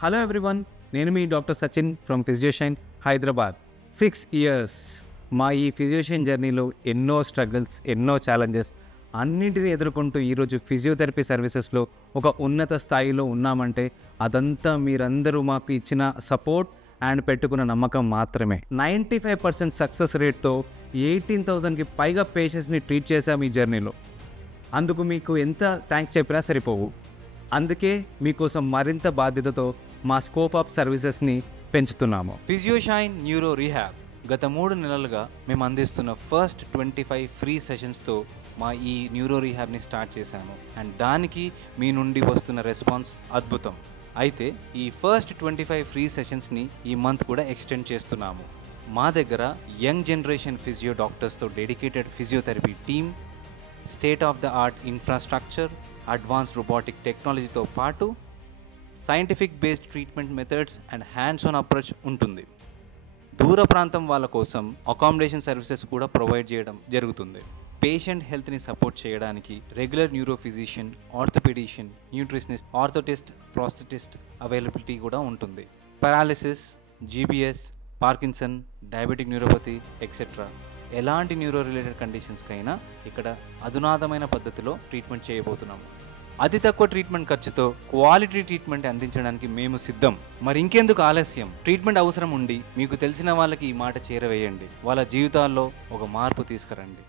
Hello everyone, నేను మీ doctor Sachin from Physioshine Hyderabad. 6 years మా ఈ ఫిజియోషైన్ జర్నీలో ఎన్నో స్ట్రగుల్స్, ఎన్నో ఛాలెంజెస్ అన్నింటినీ ఎదుర్కొంటూ ఈరోజు ఫిజియోథెరపీ సర్వీసెస్లో ఒక ఉన్నత స్థాయిలో ఉన్నామంటే అదంతా మీరందరూ మాకు ఇచ్చిన సపోర్ట్ అండ్ పెట్టుకున్న నమ్మకం మాత్రమే. 95% సక్సెస్ రేట్తో 18,000కి పైగా పేషెంట్స్ని ట్రీట్ చేశాము ఈ జర్నీలో. అందుకు మీకు ఎంత థ్యాంక్స్ చెప్పినా సరిపోవు. అందుకే మీకోసం మరింత బాధ్యతతో మా స్కోప్ ఆఫ్ సర్వీసెస్ని పెంచుతున్నాము. ఫిజియోషైన్ న్యూరో రీహాబ్ గత 3 నెలలుగా మేము అందిస్తున్న ఫస్ట్ 25 ఫ్రీ సెషన్స్తో మా ఈ న్యూరో రీహాబ్ని స్టార్ట్ చేశాము. అండ్ దానికి మీ నుండి వస్తున్న రెస్పాన్స్ అద్భుతం. అయితే ఈ ఫస్ట్ 25 ఫ్రీ సెషన్స్ని ఈ మంత్ కూడా ఎక్స్టెండ్ చేస్తున్నాము. మా దగ్గర యంగ్ జనరేషన్ ఫిజియో డాక్టర్స్తో dedicated physiotherapy team, state of the art infrastructure, advanced robotic టెక్నాలజీతో పాటు scientific based treatment methods and hands on approach ఉంటుంది. దూర ప్రాంతం వాళ్ళ కోసం అకామిడేషన్ సర్వీసెస్ కూడా ప్రొవైడ్ చేయడం జరుగుతుంది. పేషెంట్ హెల్త్ని సపోర్ట్ చేయడానికి regular neuro physician, orthopedician, nutritionist, orthotist, prosthetist availability కూడా ఉంటుంది. Paralysis, GBS, Parkinson, diabetic neuropathy etcetera ఎలాంటి న్యూరో రిలేటెడ్ కండిషన్స్కైనా ఇక్కడ అధునాతమైన పద్ధతిలో ట్రీట్మెంట్ చేయబోతున్నాము. అతి తక్కువ ట్రీట్మెంట్ ఖర్చుతో క్వాలిటీ ట్రీట్మెంట్ అందించడానికి మేము సిద్ధం. మరి ఇంకెందుకు ఆలస్యం? ట్రీట్మెంట్ అవసరం ఉండి మీకు తెలిసిన వాళ్ళకి ఈ మాట చేరవేయండి. వాళ్ళ జీవితాల్లో ఒక మార్పు తీసుకురండి.